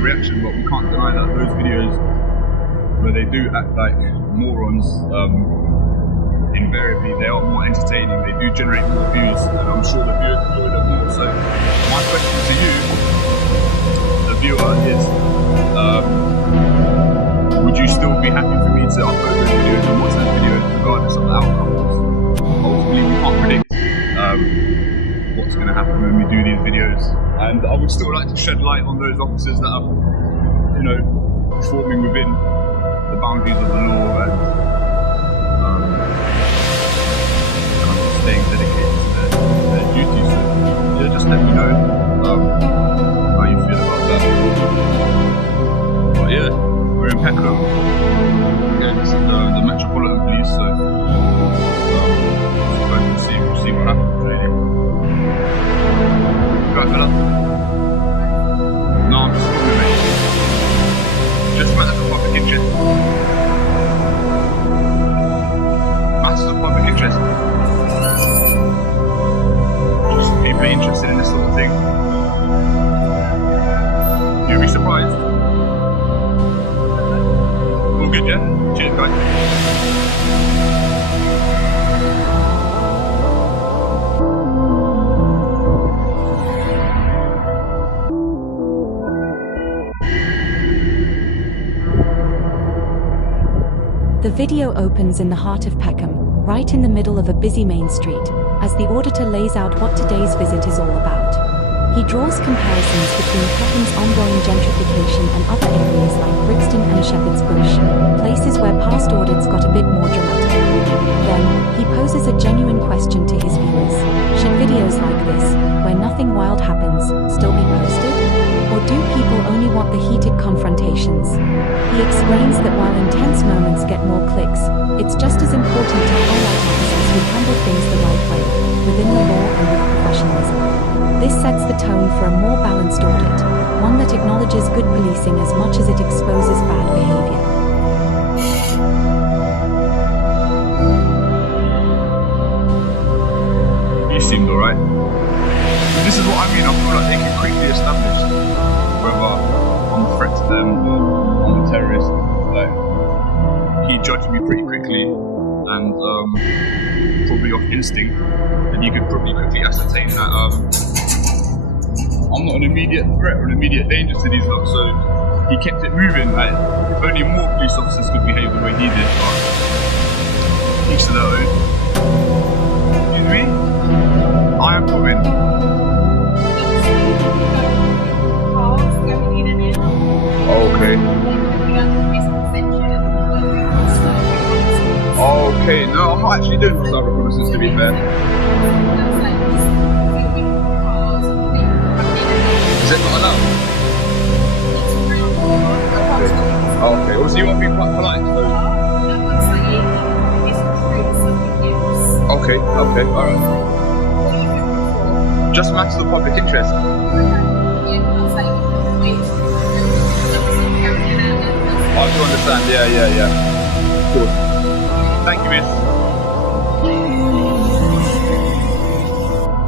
the reaction, but we can't deny that those videos where they do act like morons, invariably they are more entertaining, they do generate more views, and I'm sure the viewers enjoy them more. So my question to you, the viewer, is would you still be happy for me to upload those videos and watch those videos regardless of the outcomes? Ultimately we can't predict what's going to happen when we do these videos, and I would still like to shed light on those officers that are, you know, performing within the boundaries of the law and kind of staying dedicated to their duties. So yeah, just let me know how you feel about that. But yeah, we're in Peckham. Again, this is the Metropolitan Police, so we'll see what happens really. Right, fella? No, I'm just talking, mate. Just matters of public interest. Matters of public interest. Just people are interested in this sort of thing. You'll be surprised. All good, yeah? Cheers, guys. The video opens in the heart of Peckham, right in the middle of a busy main street, as the auditor lays out what today's visit is all about. He draws comparisons between Peckham's ongoing gentrification and other areas like Brixton and Shepherd's Bush, places where past audits got a bit more dramatic. Then, he poses a genuine question to his viewers. Should videos like this, where nothing wild happens, still be posted? Or do people only want the heated confrontations? He explains that while intense moments get more clicks, it's just as important to highlight officers who handle things the right way, within the law and with professionalism. This sets the tone for a more balanced audit, one that acknowledges good policing as much as it exposes bad behavior. You seemed alright. This is what I mean, I feel like they can quickly establish whether I'm a threat to them or I'm a terrorist. Like, he judged me pretty quickly and probably off instinct, and you could probably quickly ascertain that I'm not an immediate threat or an immediate danger to these lot, so he kept it moving. Like, if only more police officers could behave the way he did, but each to their own. Excuse me? I am coming. Okay. Okay, no, I'm not actually doing cyber reconnaissance, to be fair. Is it not allowed? Okay, well, so you want to be quite polite, so... Okay, alright. Just matters of public interest. I do understand, yeah. Cool. Thank you, miss.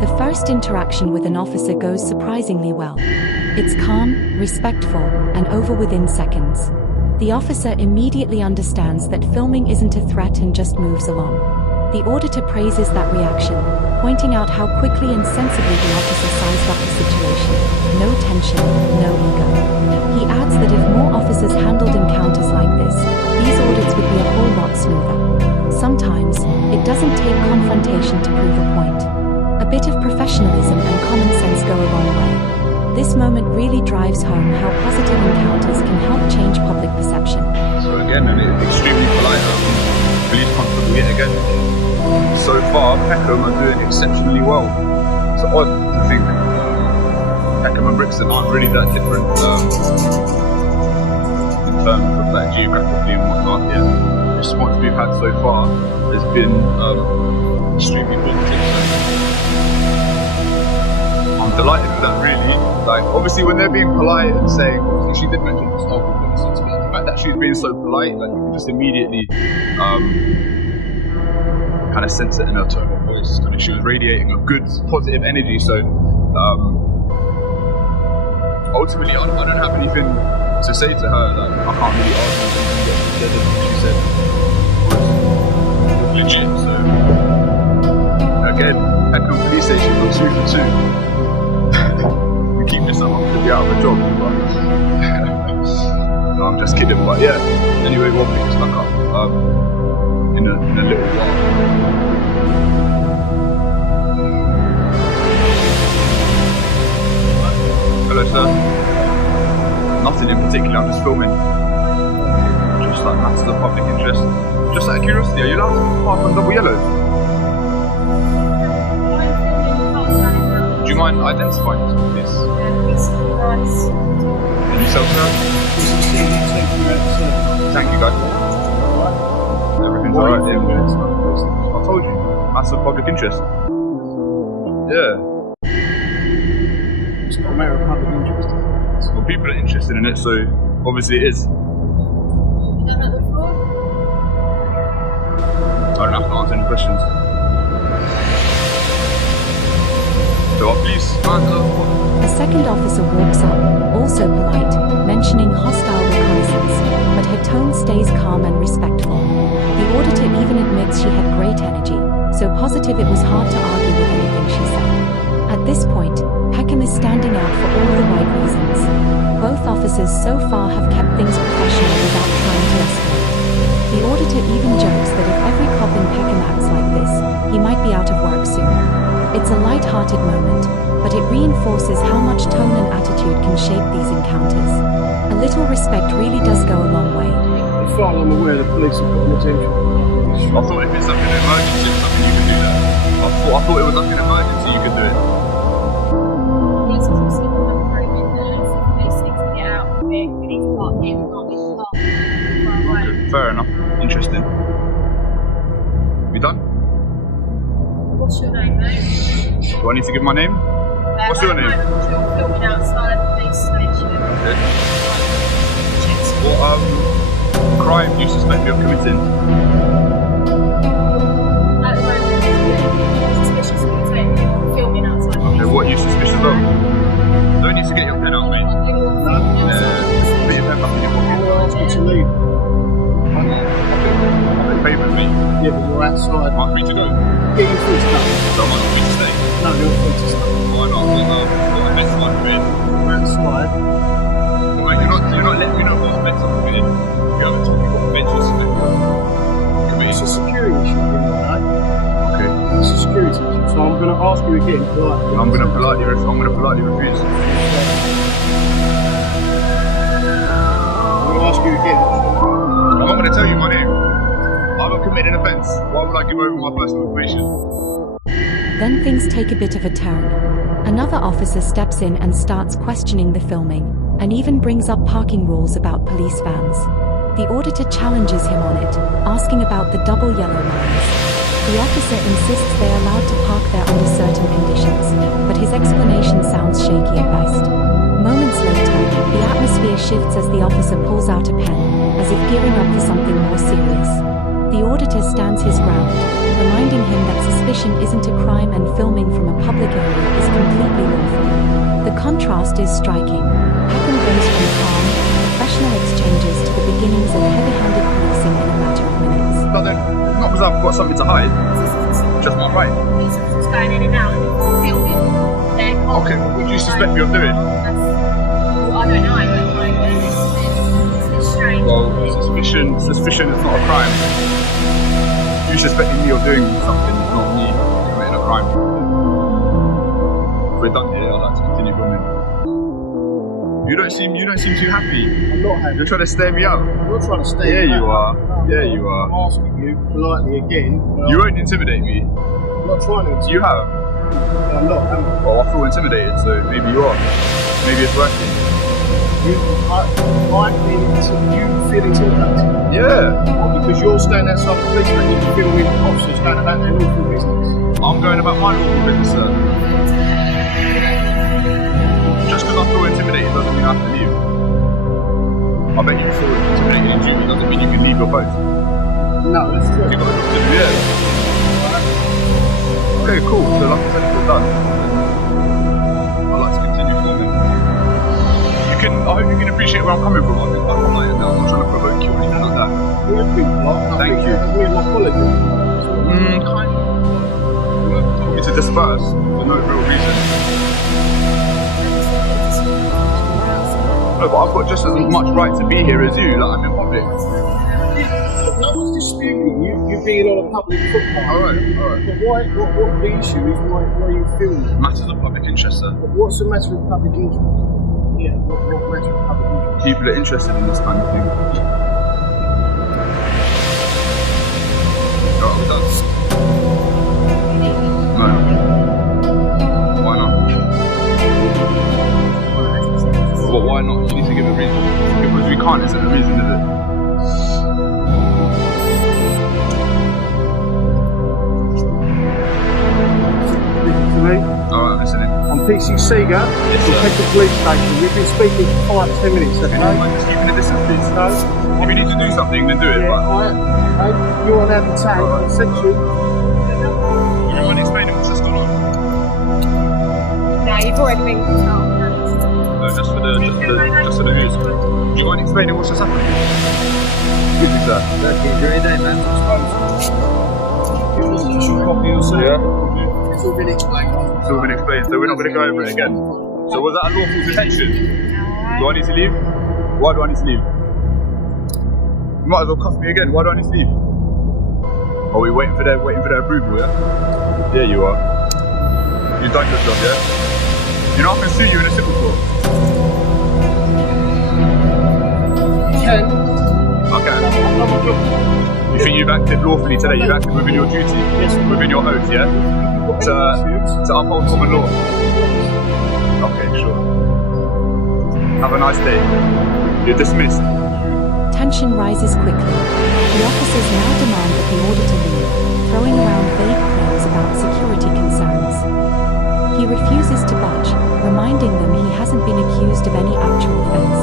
The first interaction with an officer goes surprisingly well. It's calm, respectful, and over within seconds. The officer immediately understands that filming isn't a threat and just moves along. The auditor praises that reaction, pointing out how quickly and sensibly the officer sized up the situation. No tension, no ego. He adds that if more officers handled encounters like this, these audits would be a whole lot smoother. Sometimes, it doesn't take confrontation to prove a point. A bit of professionalism and common sense go a long way. This moment really drives home how positive encounters can help change public perception. So again, and it's extremely polite. Police constable yet again. So far, Peckham are doing exceptionally well. It's odd to think Peckham and Brixton aren't really that different in terms of like geographically and whatnot. Yeah, the response we've had so far has been extremely positive. So I'm delighted with that, really. Like, obviously, when they're being polite and saying, obviously, she did mention the staff reconnaissance, but the fact that she's being so polite, like, you can just immediately kind of sense it in her tone of voice. She was radiating a good, positive energy. So ultimately, I don't have anything to say to her. Like, I can't really argue with what she said was legit. So, again, Peckham Police Station on 2 for 2. We keep this up, I'm gonna be out of a job. But no, I'm just kidding. But yeah, anyway, we'll pick this back up in a little while. Hello, sir. Nothing in particular, I'm just filming. Just like matters of public interest. Just out of curiosity, are you allowed to park on double yellows? Do you mind identifying this, please? And yourself, sir? Thank you, guys. Everything's alright. I told you, matters of public interest. Yeah. It's not a matter of public interest. Well, people are interested in it, so obviously it is. You done that before? I don't have to answer any questions. So, please answer. A second officer walks up, also polite, mentioning hostile reconnaissance, but her tone stays calm and respectful. The auditor even admits she had great energy, so positive it was hard to argue with anything she said. At this point, Peckham is standing out for all the right reasons. Both officers so far have kept things professional without trying to escalate. The auditor even jokes that if every cop in Peckham acts like this, he might be out of work soon. It's a light-hearted moment, but it reinforces how much tone and attitude can shape these encounters. A little respect really does go a long way. As far as I'm aware, the police have got an attention. I thought if it's like an emergency or something, you could do that. I thought it was like an emergency, you could do it. These are some simple improvement that those things to get out of it. We need to park here, we can't be parked far away. Fair enough. Interesting. We done? What's your name, mate? Do I need to give my name? What's your name? You're filming outside the police station. Okay. What crime do you suspect me of committing? At the moment, it's suspicious of you filming outside the police Okay, what are you suspicious of? Don't need to get your pen out, mate. Put your pen back in your pocket. I'll ask you to leave. I'm in favour of me. Yeah, but you're outside. Am I free to go? Get your feet up. So am I not free to stay? No, you're free to stay. Why not? What offence am I committed? You're outside. Right, you're not letting me know what offence I'm committed. You haven't told me what offence you're suspected. It's a security issue at the end of the day. Okay. It's a security issue, so I'm going to ask you again. Politely. I'm going to politely refuse. I'm going to ask you again. I'm not going to tell you my name. I haven't committed an offence. Why would I give over my personal information? Then things take a bit of a turn. Another officer steps in and starts questioning the filming, and even brings up parking rules about police vans. The auditor challenges him on it, asking about the double yellow lines. The officer insists they are allowed to park there under certain conditions, but his explanation sounds shaky at best. Moments later, the atmosphere shifts as the officer pulls out a pen, as if gearing up for something more serious. The auditor stands his ground, reminding him that suspicion isn't a crime and filming from a public area is completely lawful. The contrast is striking. Peckham goes from calm, professional exchanges to the beginnings of heavy-handed policing in a matter of minutes. But then, not because I've got something to hide, just not right. Police officers going in and out and filming their car. Okay, what do you suspect me of doing? Well, I don't know, but it's strange. Well, suspicion is not a crime. You suspecting me of doing something is not me committing a crime. If we're done here, I'd like to continue filming. You don't seem too happy. I'm not happy. You're trying to stare me out. I'm not trying to stay. Yeah, you are. No, Yeah, you are. I'm asking you politely again. You won't intimidate me. I'm not trying to. You have. I'm not. Well, I feel intimidated, so maybe you are. Maybe it's working. You feel intimidated. Yeah. What, because you're standing outside the police station and filming officers going about their lawful business. I'm going about my lawful business, sir. Just because I feel intimidated doesn't mean I have to leave. I bet you feel intimidated in duty doesn't mean you can leave your post. No, that's true. You've got a job to do, yeah. Okay, cool. So like I said, if we're done, I'd like to continue filming. hope you can appreciate where I'm coming from. I'm not trying to provoke you or anything like that. We're big block. Thank you. We're my colleague. Kind of. You told me to disperse for no real reason. No, but I've got just as much right to be here as you. Like, I'm in public. No one's disputing you being on a public footpath. Alright. But what the issue is, why you filming? Matters of public interest, sir. But what's the matter with public interest? Yeah, what matter with public interest? People are interested in this kind of thing. Alright, we're done. No. Why not? Well, why not? You need to give a reason. Because we can't isn't a reason, is it? Alright, I'm listening. I'm PC Sega from Peckham Police Station. We've been speaking for 5-10 minutes, okay? Can you mind just keeping a distance, please? No. If you need to do something, then do it. Yeah, But you're on our tag. I sent you. you mind explaining what's just gone on? No, you've already been told. No, just for the news. Do you mind explaining what's just happened? Excuse me, sir. Enjoy your day, man. Copy yourself. Yeah. It's all been explained. It's all been explained, so we're not going to go over it again. So was that a lawful detention? Do I need to leave? Why do I need to leave? You might as well cuff me again. Why do I need to leave? Are we waiting for their approval? Yeah. Yeah, you are. You've done your job, yeah. You know I can sue you in a civil court. Ken. Okay. You think you've acted lawfully today? You've acted within your duty, within your oath, yeah? To uphold common law. Okay, sure. Have a nice day. You're dismissed. Tension rises quickly. The officers now demand that the auditor leave, throwing around vague claims about security concerns. He refuses to budge, reminding them he hasn't been accused of any actual offense.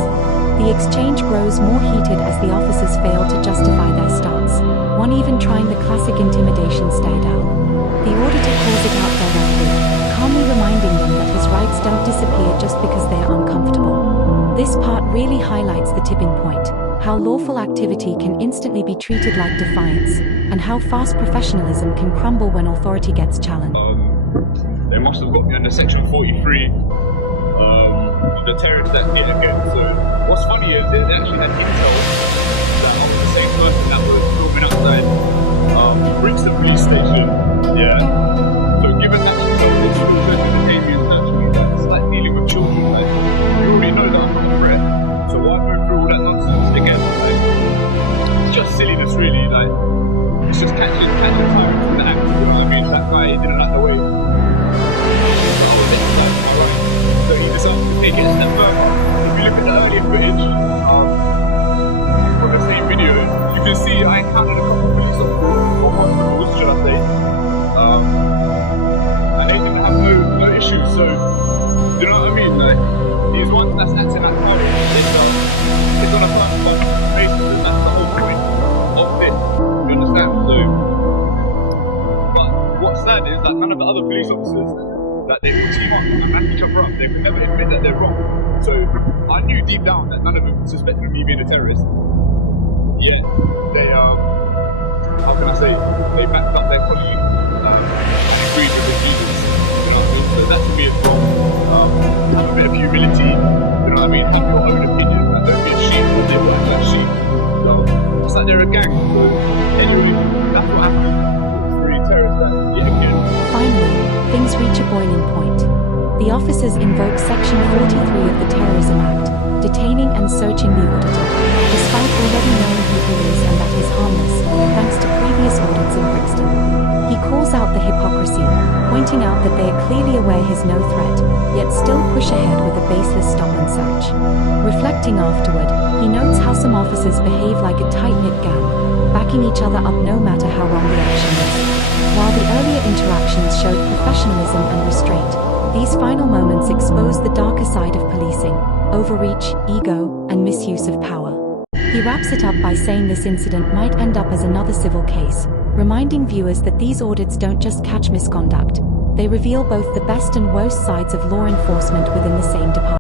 The exchange grows more heated as the officers fail to justify their stance, one even trying the classic intimidation stare down. The auditor calls it out directly, calmly reminding them that his rights don't disappear just because they're uncomfortable. This part really highlights the tipping point, how lawful activity can instantly be treated like defiance, and how fast professionalism can crumble when authority gets challenged. They must have got me under section 43, the Terrorism Act yet again. So what's funny is they actually had intel that I was the same person that was filming outside Brixton police station. Yeah. So given that you know it's still trying to detain me and search me, that's like dealing with children. Like, you already know that I'm not a threat. So why go through all that nonsense again? Like, it's just silliness, really. Like, it's just catching time from the act. You know what I mean? That guy didn't like the way. So he decided to take it a step further. If you look at the earlier footage from the same video, you can see I encountered a couple of police officers, or hospitals, should I say, and they didn't have no issues. So, you know what I mean? Like, these ones that's acting like cowards, it's on a first basis, and that's the whole point of this. You understand? So, but what's sad is that none of the other police officers, that they will team up and back each other up. They will never admit that they're wrong. So I knew deep down that none of them suspected me being a terrorist. Yet they how can I say, they backed up their colleague and agreed with his views. You know what I mean? So that to me is wrong. Have a bit of humility, you know what I mean? Have your own opinion, and don't be a sheep when they work like sheep. So it's like they're a gang. So anyway, that's what happened. Three terrorists that yet again. Finally, things reach a boiling point. The officers invoke Section 43 of the Terrorism Act, detaining and searching the auditor, despite already knowing who he is and that he's harmless, thanks to previous audits in Brixton. He calls out the hypocrisy, pointing out that they are clearly aware he's no threat, yet still push ahead with a baseless stop and search. Reflecting afterward, he notes how some officers behave like a tight-knit gang, backing each other up no matter how wrong the action is. While the earlier interactions showed professionalism and restraint, these final moments expose the darker side of policing: overreach, ego, and misuse of power. He wraps it up by saying this incident might end up as another civil case, reminding viewers that these audits don't just catch misconduct, they reveal both the best and worst sides of law enforcement within the same department.